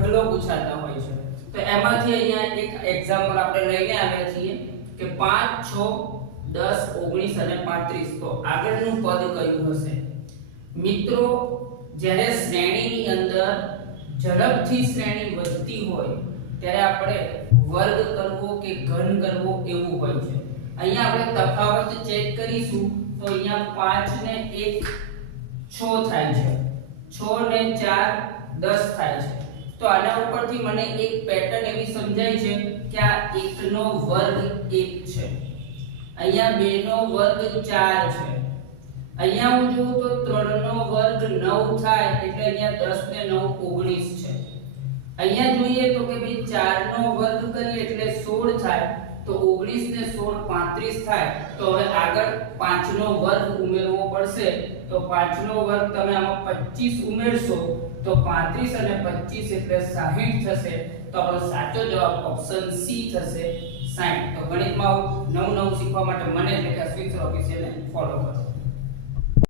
ઢગલો પૂછાતા હોય છે। તો એમાંથી અહીંયા એક એક્ઝામ્પલ આપણે લઈને આવ્યા છીએ કે 5 6 10 19 અને 35 તો આગળનું પદ કયું હશે? મિત્રો જ્યારે શ્રેણીની અંદર ઝડપથી શ્રેણી વધતી હોય ત્યારે આપણે વર્ગ કરવો કે ઘન કરવો એવું હોય છે। અહીંયા આપણે તફાવત ચેક કરીશું તો અહીંયા 5 ને 1 6 થાય છે, 6 ને 4 10 થાય છે। તો આના ઉપરથી મને એક પેટર્ન એવી સમજાય છે કે આ 1 નો વર્ગ 1 છે, અહીંયા 2 નો વર્ગ 4 છે, અહીંયા હું જોઉં તો 3 નો વર્ગ 9 થાય એટલે અહીંયા 10 ને 9 19 છે। અહીંયા જોઈએ તો કે ભાઈ 4 નો વર્ગ કરીએ એટલે 16 થાય તો 19 ને 16 35 થાય। તો હવે આગળ 5 નો વર્ગ ઉમેરવો પડશે તો 5 નો વર્ગ તમે આમાં 25 ઉમેરશો તો 35 અને 25 એટલે 60 થશે। તો આપણો સાચો જવાબ ઓપ્શન સી થશે 60। તો ગણિતમાં નવું નવું શીખવા માટે મને એટલે કે સ્વિચ ઓફિશિયલને ફોલો કરો।